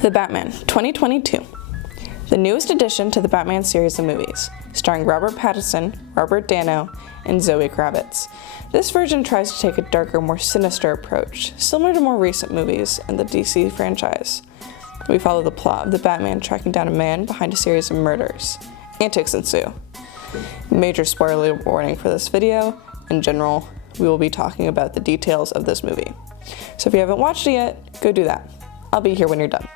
The Batman, 2022. The newest addition to the Batman series of movies, starring Robert Pattison, Robert Dano, and Zoe Kravitz. This version tries to take a darker, more sinister approach, similar to more recent movies in the DC franchise. We follow the plot of the Batman tracking down a man behind a series of murders. Antics ensue. Major spoiler warning for this video. In general, we will be talking about the details of this movie. So if you haven't watched it yet, go do that. I'll be here when you're done.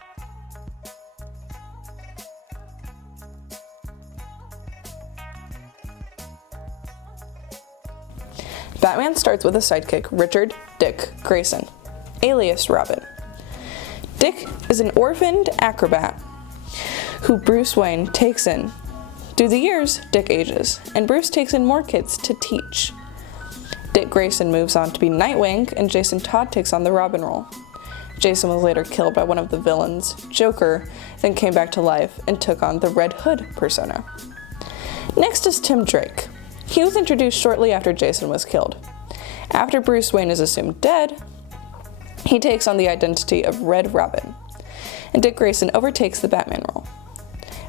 Batman starts with a sidekick, Richard Dick Grayson, alias Robin. Dick is an orphaned acrobat who Bruce Wayne takes in. Through the years, Dick ages, and Bruce takes in more kids to teach. Dick Grayson moves on to be Nightwing, and Jason Todd takes on the Robin role. Jason was later killed by one of the villains, Joker, then came back to life and took on the Red Hood persona. Next is Tim Drake. He was introduced shortly after Jason was killed. After Bruce Wayne is assumed dead, he takes on the identity of Red Robin, and Dick Grayson overtakes the Batman role.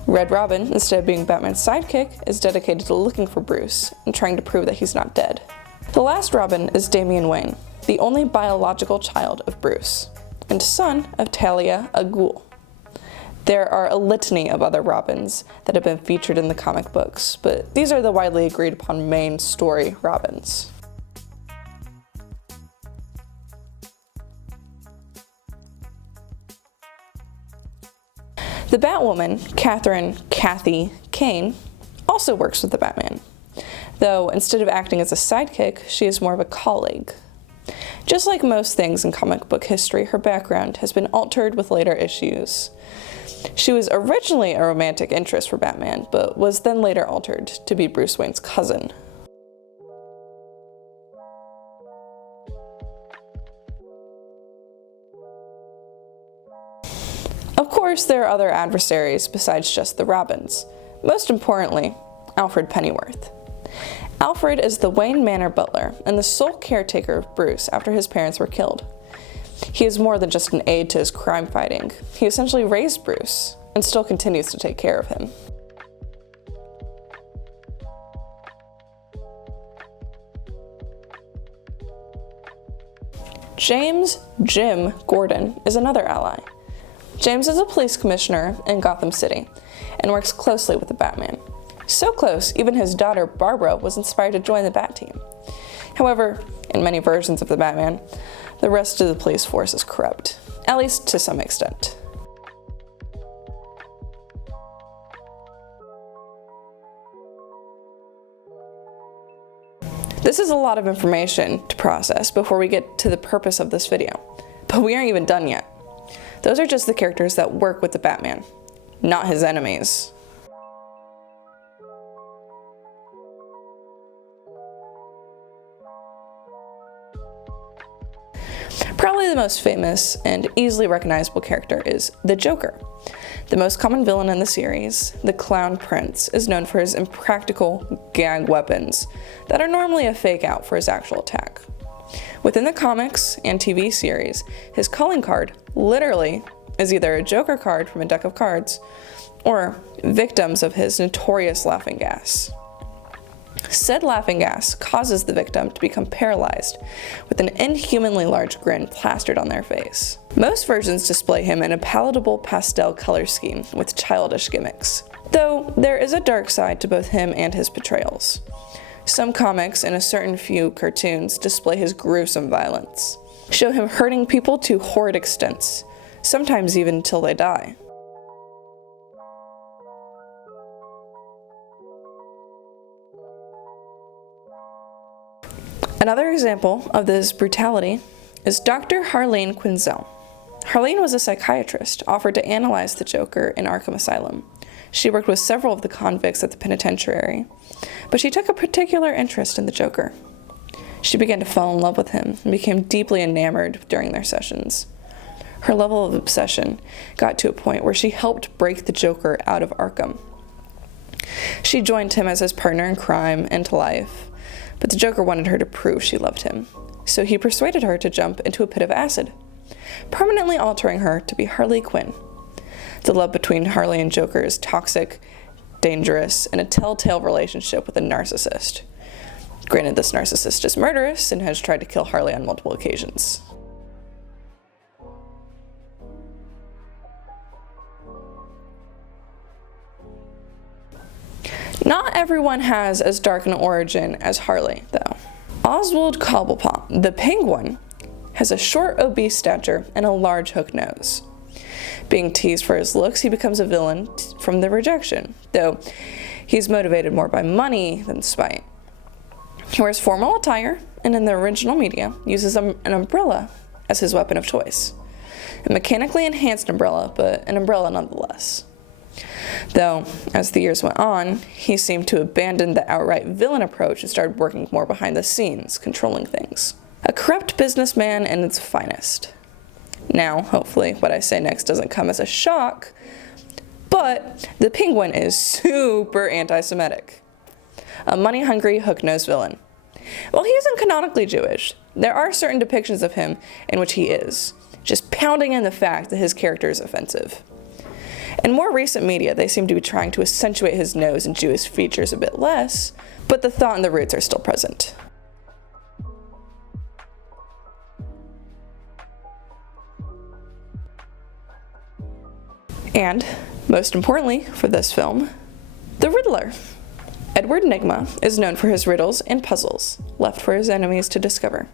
Red Robin, instead of being Batman's sidekick, is dedicated to looking for Bruce and trying to prove that he's not dead. The last Robin is Damian Wayne, the only biological child of Bruce, and son of Talia al Ghul. There are a litany of other Robins that have been featured in the comic books, but these are the widely agreed upon main story Robins. The Batwoman, Kathy Kane, also works with the Batman, though instead of acting as a sidekick, she is more of a colleague. Just like most things in comic book history, her background has been altered with later issues. She was originally a romantic interest for Batman, but was then later altered to be Bruce Wayne's cousin. Of course, there are other adversaries besides just the Robins. Most importantly, Alfred Pennyworth. Alfred is the Wayne Manor butler and the sole caretaker of Bruce after his parents were killed. He is more than just an aide to his crime fighting. He essentially raised Bruce and still continues to take care of him. Jim Gordan is another ally. James is a police commissioner in Gotham City and works closely with the Batman. So close, even his daughter Barbara was inspired to join the Bat Team. However, in many versions of the Batman, the rest of the police force is corrupt, at least to some extent. This is a lot of information to process before we get to the purpose of this video, but we aren't even done yet. Those are just the characters that work with the Batman, not his enemies. Probably the most famous and easily recognizable character is the Joker. The most common villain in the series, the Clown Prince, is known for his impractical gag weapons that are normally a fake out for his actual attack. Within the comics and TV series, his calling card literally is either a Joker card from a deck of cards or victims of his notorious laughing gas. Said laughing gas causes the victim to become paralyzed with an inhumanly large grin plastered on their face. Most versions display him in a palatable pastel color scheme with childish gimmicks, though there is a dark side to both him and his portrayals. Some comics and a certain few cartoons display his gruesome violence, show him hurting people to horrid extents, sometimes even until they die. Another example of this brutality is Dr. Harley Quinzel. Harlene was a psychiatrist offered to analyze the Joker in Arkham Asylum. She worked with several of the convicts at the penitentiary, but she took a particular interest in the Joker. She began to fall in love with him and became deeply enamored during their sessions. Her level of obsession got to a point where she helped break the Joker out of Arkham. She joined him as his partner in crime and to life, but the Joker wanted her to prove she loved him, so he persuaded her to jump into a pit of acid, permanently altering her to be Harley Quinn. The love between Harley and Joker is toxic, dangerous, and a telltale relationship with a narcissist. Granted, this narcissist is murderous and has tried to kill Harley on multiple occasions. Not everyone has as dark an origin as Harley, though. Oswald Cobblepot, the Penguin, has a short, obese stature and a large hook nose. Being teased for his looks, he becomes a villain from the rejection, though he's motivated more by money than spite. He wears formal attire, and in the original media, uses an umbrella as his weapon of choice. A mechanically enhanced umbrella, but an umbrella nonetheless. Though, as the years went on, he seemed to abandon the outright villain approach and started working more behind the scenes, controlling things. A corrupt businessman in its finest. Now, hopefully, what I say next doesn't come as a shock, but the Penguin is super anti-Semitic. A money-hungry, hook-nosed villain. While he isn't canonically Jewish, there are certain depictions of him in which he is, just pounding in the fact that his character is offensive. In more recent media, they seem to be trying to accentuate his nose and Jewish features a bit less, but the thought and the roots are still present. And, most importantly for this film, the Riddler. Edward Nygma is known for his riddles and puzzles, left for his enemies to discover.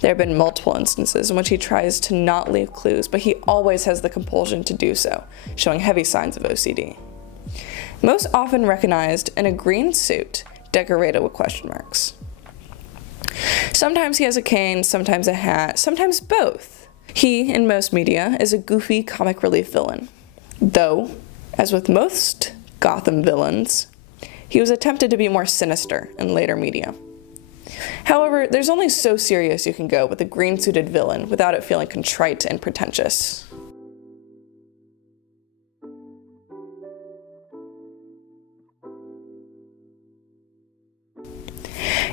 There have been multiple instances in which he tries to not leave clues, but he always has the compulsion to do so, showing heavy signs of OCD. Most often recognized in a green suit decorated with question marks. Sometimes he has a cane, sometimes a hat, sometimes both. He, in most media, is a goofy comic relief villain. Though, as with most Gotham villains, he was attempted to be more sinister in later media. However, there's only so serious you can go with a green-suited villain without it feeling contrite and pretentious.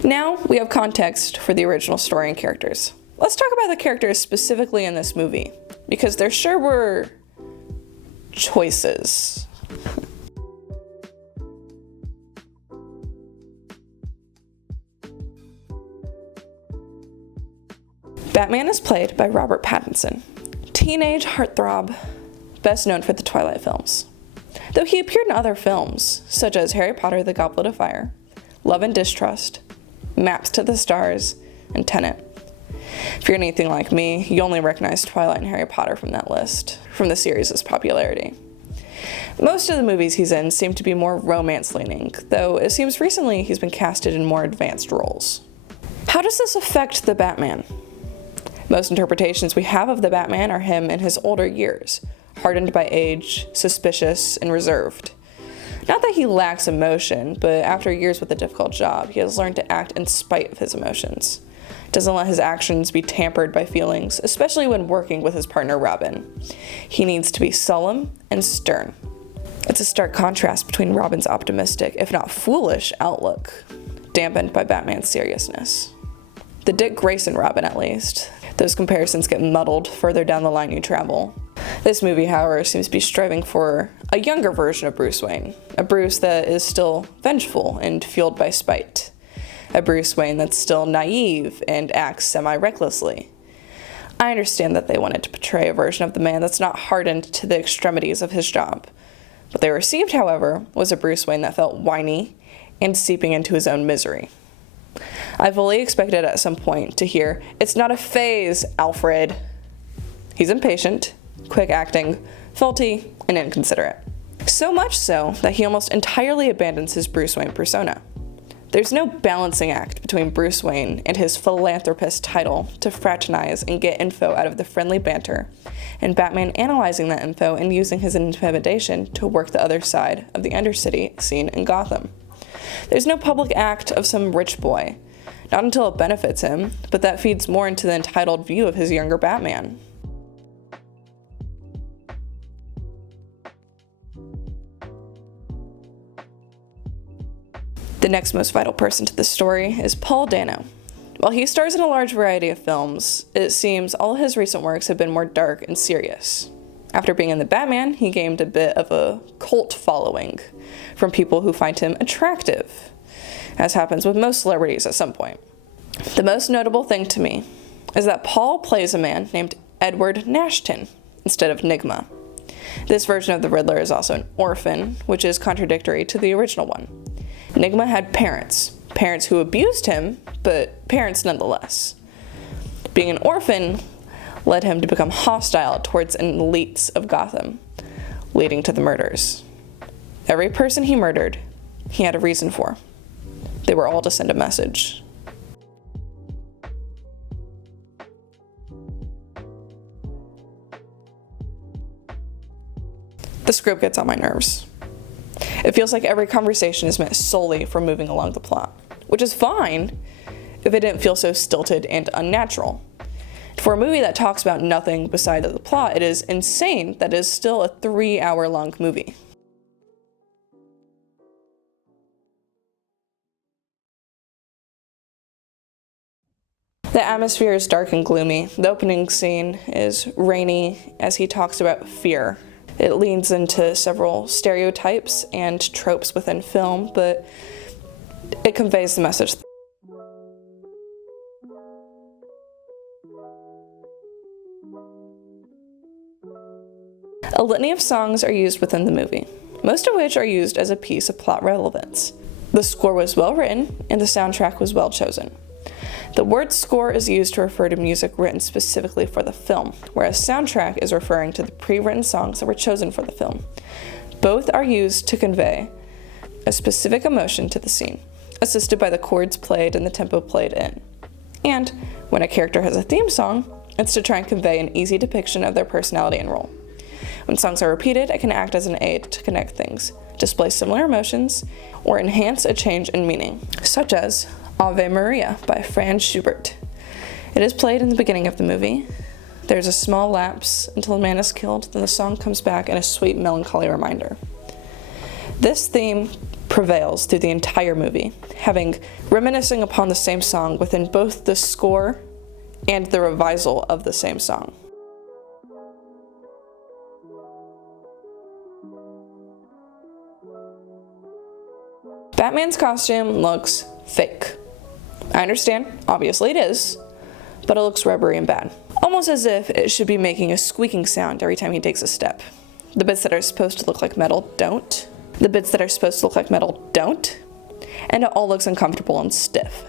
Now, we have context for the original story and characters. Let's talk about the characters specifically in this movie, because there sure were choices. Batman is played by Robert Pattison, teenage heartthrob, best known for the Twilight films. Though he appeared in other films, such as Harry Potter the Goblet of Fire, Love and Distrust, Maps to the Stars, and Tenet. If you're anything like me, you only recognize Twilight and Harry Potter from that list, from the series' popularity. Most of the movies he's in seem to be more romance-leaning, though it seems recently he's been casted in more advanced roles. How does this affect the Batman? Most interpretations we have of the Batman are him in his older years, hardened by age, suspicious, and reserved. Not that he lacks emotion, but after years with a difficult job, he has learned to act in spite of his emotions. Doesn't let his actions be tampered by feelings, especially when working with his partner Robin. He needs to be solemn and stern. It's a stark contrast between Robin's optimistic, if not foolish, outlook, dampened by Batman's seriousness. The Dick Grayson Robin, at least. Those comparisons get muddled further down the line you travel. This movie, however, seems to be striving for a younger version of Bruce Wayne, a Bruce that is still vengeful and fueled by spite, a Bruce Wayne that's still naive and acts semi-recklessly. I understand that they wanted to portray a version of the man that's not hardened to the extremities of his job. What they received, however, was a Bruce Wayne that felt whiny and seeping into his own misery. I fully expected at some point to hear, "It's not a phase, Alfred." He's impatient, quick acting, faulty, and inconsiderate. So much so that he almost entirely abandons his Bruce Wayne persona. There's no balancing act between Bruce Wayne and his philanthropist title to fraternize and get info out of the friendly banter, and Batman analyzing that info and using his intimidation to work the other side of the Undercity scene in Gotham. There's no public act of some rich boy, not until it benefits him, but that feeds more into the entitled view of his younger Batman. The next most vital person to the story is Paul Dano. While he stars in a large variety of films, it seems all his recent works have been more dark and serious. After being in the Batman, he gained a bit of a cult following from people who find him attractive, as happens with most celebrities at some point. The most notable thing to me is that Paul plays a man named Edward Nashton instead of Nigma. This version of the Riddler is also an orphan, which is contradictory to the original one. Nigma had parents who abused him, but parents nonetheless. Being an orphan led him to become hostile towards an elites of Gotham, leading to the murders. Every person he murdered, he had a reason for. They were all to send a message. The script gets on my nerves. It feels like every conversation is meant solely for moving along the plot, which is fine if it didn't feel so stilted and unnatural. For a movie that talks about nothing beside the plot, it is insane that it is still a 3-hour-long movie. The atmosphere is dark and gloomy. The opening scene is rainy as he talks about fear. It leans into several stereotypes and tropes within film, but it conveys the message. A litany of songs are used within the movie, most of which are used as a piece of plot relevance. The score was well written, and the soundtrack was well chosen. The word score is used to refer to music written specifically for the film, whereas soundtrack is referring to the pre-written songs that were chosen for the film. Both are used to convey a specific emotion to the scene, assisted by the chords played and the tempo played in. And when a character has a theme song, it's to try and convey an easy depiction of their personality and role. When songs are repeated, it can act as an aid to connect things, display similar emotions, or enhance a change in meaning, such as Ave Maria by Franz Schubert. It is played in the beginning of the movie. There's a small lapse until a man is killed, then the song comes back in a sweet, melancholy reminder. This theme prevails through the entire movie, reminiscing upon the same song within both the score and the revisal of the same song. Batman's costume looks fake. I understand, obviously it is, but it looks rubbery and bad. Almost as if it should be making a squeaking sound every time he takes a step. The bits that are supposed to look like metal don't. The bits that are supposed to look like metal don't. And it all looks uncomfortable and stiff.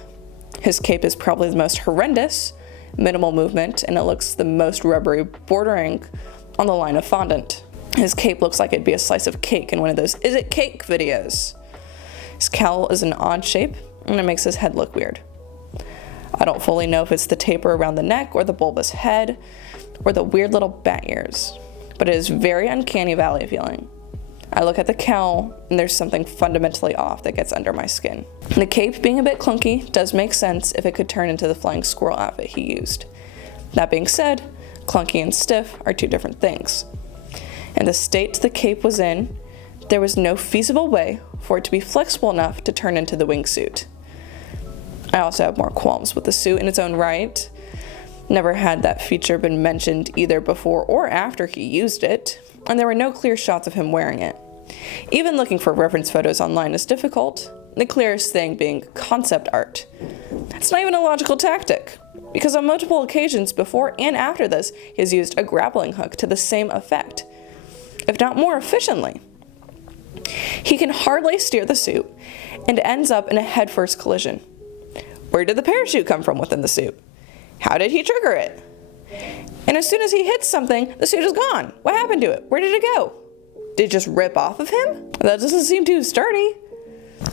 His cape is probably the most horrendous, minimal movement, and it looks the most rubbery, bordering on the line of fondant. His cape looks like it'd be a slice of cake in one of those "Is it cake?" videos. His cowl is an odd shape, and it makes his head look weird. I don't fully know if it's the taper around the neck, or the bulbous head, or the weird little bat ears, but it is very uncanny valley feeling. I look at the cowl, and there's something fundamentally off that gets under my skin. The cape being a bit clunky does make sense if it could turn into the flying squirrel outfit he used. That being said, clunky and stiff are two different things. In the state the cape was in, there was no feasible way for it to be flexible enough to turn into the wingsuit. I also have more qualms with the suit in its own right. Never had that feature been mentioned either before or after he used it, and there were no clear shots of him wearing it. Even looking for reference photos online is difficult, the clearest thing being concept art. It's not even a logical tactic, because on multiple occasions before and after this, he has used a grappling hook to the same effect, if not more efficiently. He can hardly steer the suit and ends up in a headfirst collision. Where did the parachute come from within the suit? How did he trigger it? And as soon as he hits something, the suit is gone. What happened to it? Where did it go? Did it just rip off of him? That doesn't seem too sturdy.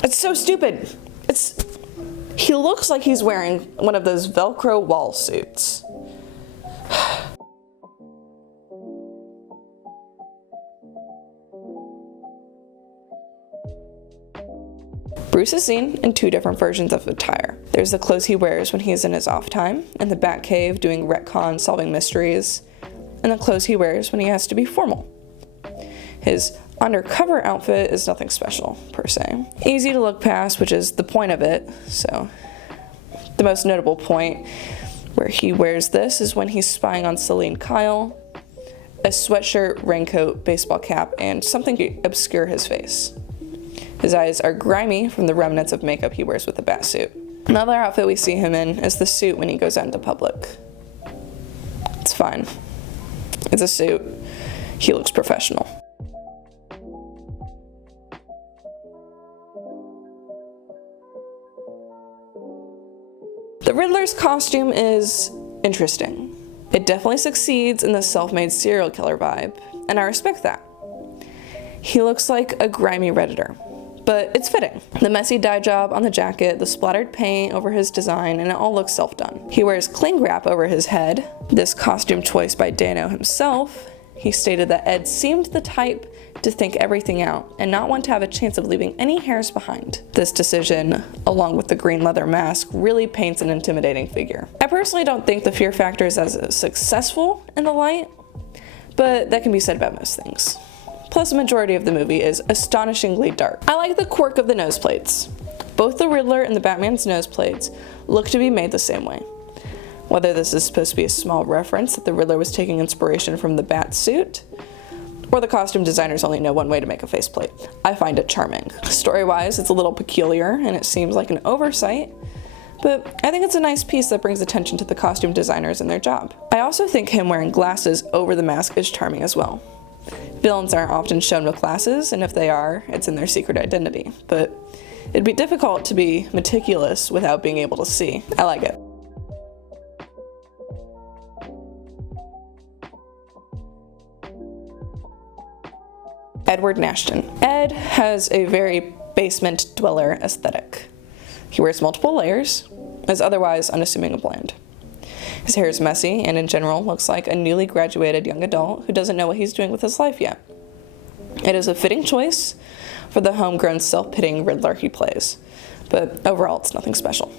It's so stupid. He looks like he's wearing one of those Velcro wall suits. Bruce is seen in two different versions of attire. There's the clothes he wears when he is in his off time, in the Batcave doing retcon solving mysteries, and the clothes he wears when he has to be formal. His undercover outfit is nothing special, per se. Easy to look past, which is the point of it, so. The most notable point where he wears this is when he's spying on Celine Kyle. a sweatshirt, raincoat, baseball cap, and something to obscure his face. His eyes are grimy from the remnants of makeup he wears with the bat suit. Another outfit we see him in is the suit when he goes out into public. It's fine. It's a suit. He looks professional. The Riddler's costume is interesting. It definitely succeeds in the self-made serial killer vibe, and I respect that. He looks like a grimy Redditor, but it's fitting. The messy dye job on the jacket, the splattered paint over his design, and it all looks self-done. He wears cling wrap over his head. This costume choice by Dano himself. He stated that Ed seemed the type to think everything out and not want to have a chance of leaving any hairs behind. This decision, along with the green leather mask, really paints an intimidating figure. I personally don't think the fear factor is as successful in the light, but that can be said about most things. Plus, the majority of the movie is astonishingly dark. I like the quirk of the nose plates. Both the Riddler and the Batman's nose plates look to be made the same way. Whether this is supposed to be a small reference that the Riddler was taking inspiration from the bat suit, or the costume designers only know one way to make a faceplate, I find it charming. Story-wise, it's a little peculiar and it seems like an oversight, but I think it's a nice piece that brings attention to the costume designers and their job. I also think him wearing glasses over the mask is charming as well. Villains aren't often shown with glasses, and if they are, it's in their secret identity, but it'd be difficult to be meticulous without being able to see. I like it. Edward Nashton. Ed has a very basement dweller aesthetic. He wears multiple layers, is otherwise unassuming and bland. His hair is messy and in general looks like a newly graduated young adult who doesn't know what he's doing with his life yet. It is a fitting choice for the homegrown self-pitying Riddler he plays, but overall it's nothing special.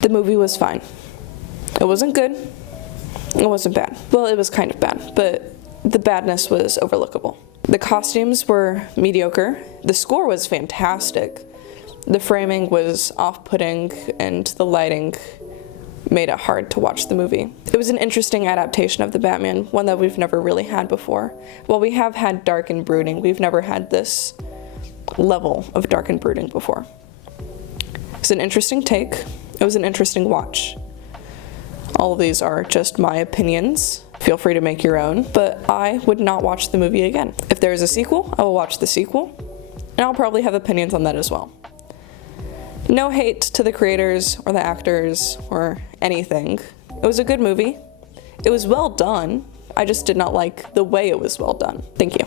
The movie was fine. It wasn't good, it wasn't bad. Well, it was kind of bad, but the badness was overlookable. The costumes were mediocre, the score was fantastic, the framing was off-putting, and the lighting made it hard to watch the movie. It was an interesting adaptation of the Batman, one that we've never really had before. While we have had dark and brooding, we've never had this level of dark and brooding before. It's an interesting take. It was an interesting watch. All of these are just my opinions. Feel free to make your own, but I would not watch the movie again. If there is a sequel, I will watch the sequel, and I'll probably have opinions on that as well. No hate to the creators or the actors or anything. It was a good movie. It was well done. I just did not like the way it was well done. Thank you.